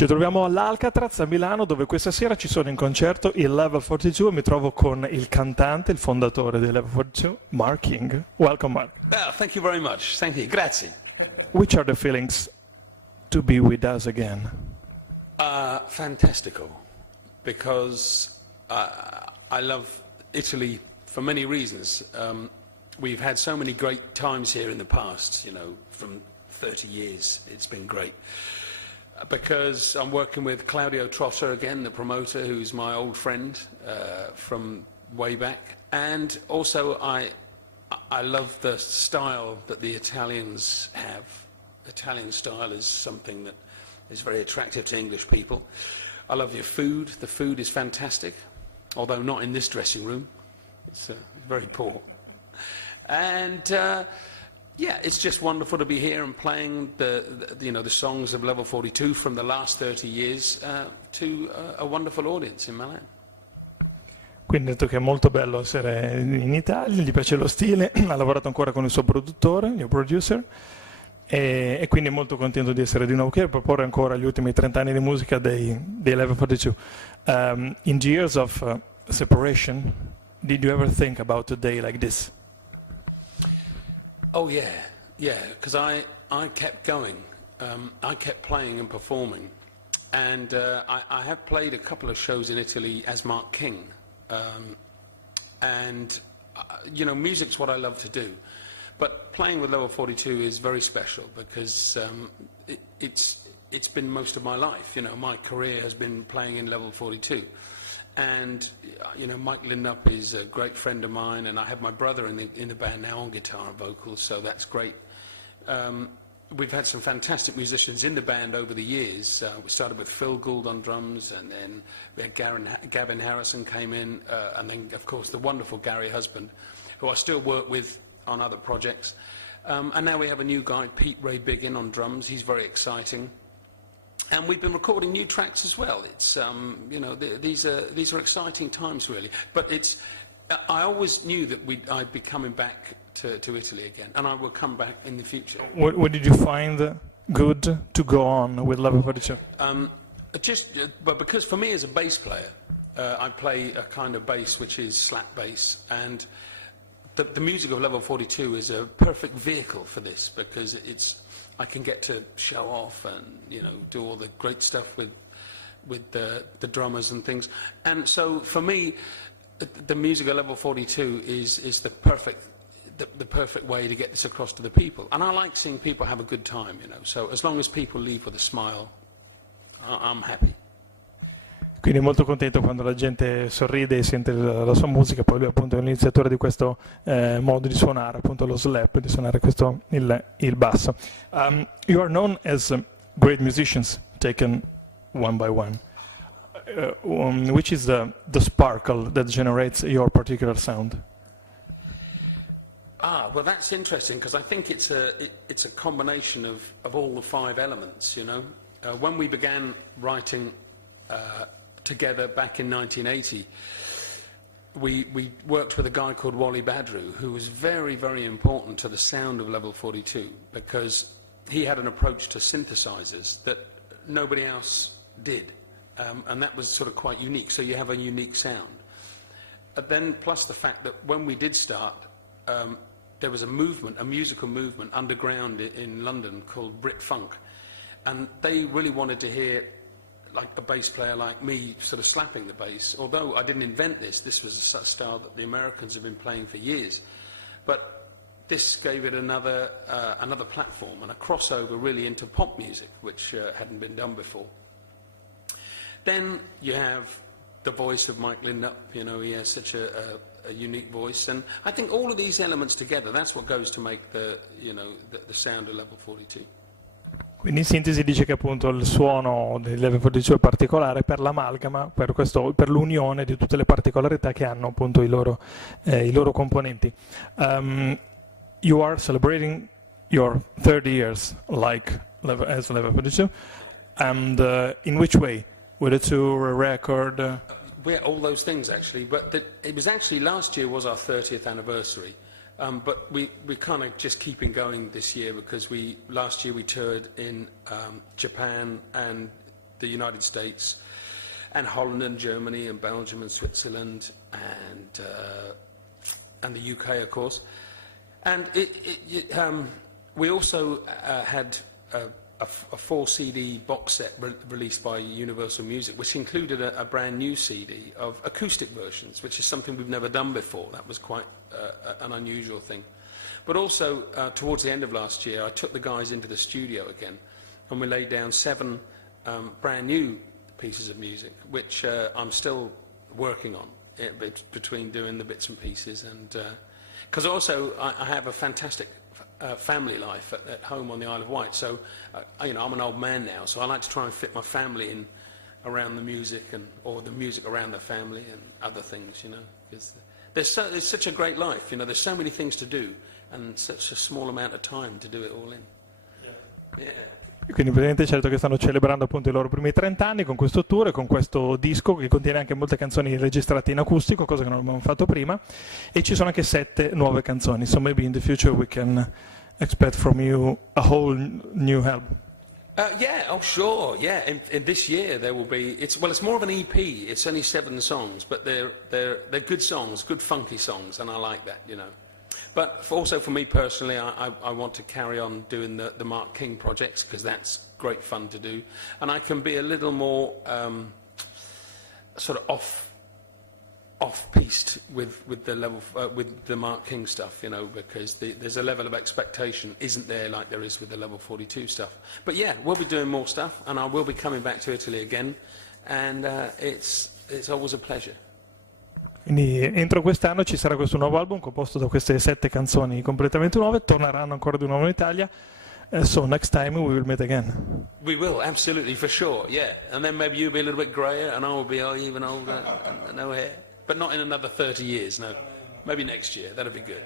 Ci troviamo all'Alcatraz a Milano dove questa sera ci sono in concerto il Level 42 e mi trovo con il cantante, il fondatore del Level 42, Mark King. Welcome Mark. Oh, thank you very much. Thank you. Grazie. Which are the feelings to be with us again? Fantastical, because I love Italy for many reasons. We've had so many great times here in the past, you know, from 30 years. It's been great. Because I'm working with Claudio Trotta again, the promoter, who's my old friend from way back. And also I love the style that the Italians have. Italian style is something that is very attractive to English people. I love your food. The food is fantastic, although not in this dressing room. It's very poor. And yeah, it's just wonderful to be here and playing the songs of Level 42 from the last 30 years to a wonderful audience in Milan. Quindi ha detto che è molto bello essere in Italia, gli piace lo stile, ha lavorato ancora con il suo produttore, il producer, e quindi è molto contento di essere di nuovo qui e proporre ancora gli ultimi 30 anni di musica dei Level 42. In the years of separation, did you ever think about a day like this? Oh yeah, because I kept going. I kept playing and performing. And I have played a couple of shows in Italy as Mark King. You know, music's what I love to do. But playing with Level 42 is very special because it's been most of my life. You know, my career has been playing in Level 42. And you know, Mike Lindup is a great friend of mine, and I have my brother in the band now on guitar and vocals, so that's great. We've had some fantastic musicians in the band over the years. We started with Phil Gould on drums, and then we had Gavin Harrison came in, and then of course the wonderful Gary Husband, who I still work with on other projects. And now we have a new guy, Pete Ray Biggin, on drums. He's very exciting. And we've been recording new tracks as well. It's you know, these are exciting times really. But I always knew that I'd be coming back to Italy again, and I will come back in the future. What did you find good to go on with Level 42? But because for me as a bass player, I play a kind of bass which is slap bass, and the music of Level 42 is a perfect vehicle for this because I can get to show off and, you know, do all the great stuff with the drummers and things. And so for me, the music of Level 42 is the perfect way to get this across to the people. And I like seeing people have a good time, you know. So as long as people leave with a smile, I'm happy. Quindi è molto contento quando la gente sorride e sente la sua musica, poi lui appunto è l'iniziatore di questo modo di suonare, appunto lo slap, di suonare questo, il basso. You are known as great musicians, taken one by one. Which is the sparkle that generates your particular sound? Well, that's interesting because I think it's a combination of all the 5 elements, you know. When we began writing together back in 1980, we worked with a guy called Wally Badru, who was very, very important to the sound of Level 42 because he had an approach to synthesizers that nobody else did, and that was sort of quite unique, so you have a unique sound. Then plus the fact that when we did start, there was a musical movement underground in London called Brit Funk, and they really wanted to hear like a bass player like me sort of slapping the bass. Although I didn't invent this was a style that the Americans have been playing for years. But this gave it another platform and a crossover really into pop music, which hadn't been done before. Then you have the voice of Mike Lindup, you know, he has such a unique voice, and I think all of these elements together, that's what goes to make the sound of Level 42. Quindi in sintesi dice che appunto il suono del Level 42 è particolare per l'amalgama, per l'unione di tutte le particolarità che hanno appunto i loro componenti. You are celebrating your 30 years as Level 42, and in which way? With a tour, a record? Yeah, all those things actually, but it was actually last year was our 30th anniversary. But we're kind of just keeping going this year because last year we toured in Japan and the United States and Holland and Germany and Belgium and Switzerland and the UK, of course. And we also had a 4-CD box set released by Universal Music, which included a brand new CD of acoustic versions, which is something we've never done before. That was quite an unusual thing. But also, towards the end of last year, I took the guys into the studio again, and we laid down 7 brand new pieces of music, which I'm still working on, between doing the bits and pieces. And because also I have a fantastic family life at home on the Isle of Wight, so you know, I'm an old man now, so I like to try and fit my family in around the music, or the music around the family and other things, you know, because there's such a great life, you know, there's so many things to do and such a small amount of time to do it all in. Yeah. Quindi praticamente certo che stanno celebrando appunto i loro primi 30 anni con questo tour e con questo disco che contiene anche molte canzoni registrate in acustico, cosa che non abbiamo fatto prima, e ci sono anche 7 nuove canzoni, so maybe in the future we can expect from you a whole new album. Yeah, oh sure, yeah. In this year there will be. It's more of an EP. It's only 7 songs, but they're good songs, good funky songs, and I like that, you know. But also for me personally, I want to carry on doing the Mark King projects, because that's great fun to do, and I can be a little more sort of off-piste with the level with the Mark King stuff, you know, because there's a level of expectation isn't there like there is with the Level 42 stuff. But yeah, we'll be doing more stuff, and I will be coming back to Italy again, and it's always a pleasure. Quindi entro quest'anno ci sarà questo nuovo album composto da queste 7 canzoni completamente nuove, torneranno ancora di nuovo in Italia, so next time we will meet again. We will, absolutely, for sure, yeah. And then maybe you'll be a little bit greyer and I will be even older, no hair. But not in another 30 years, no. Maybe next year, that'll be good.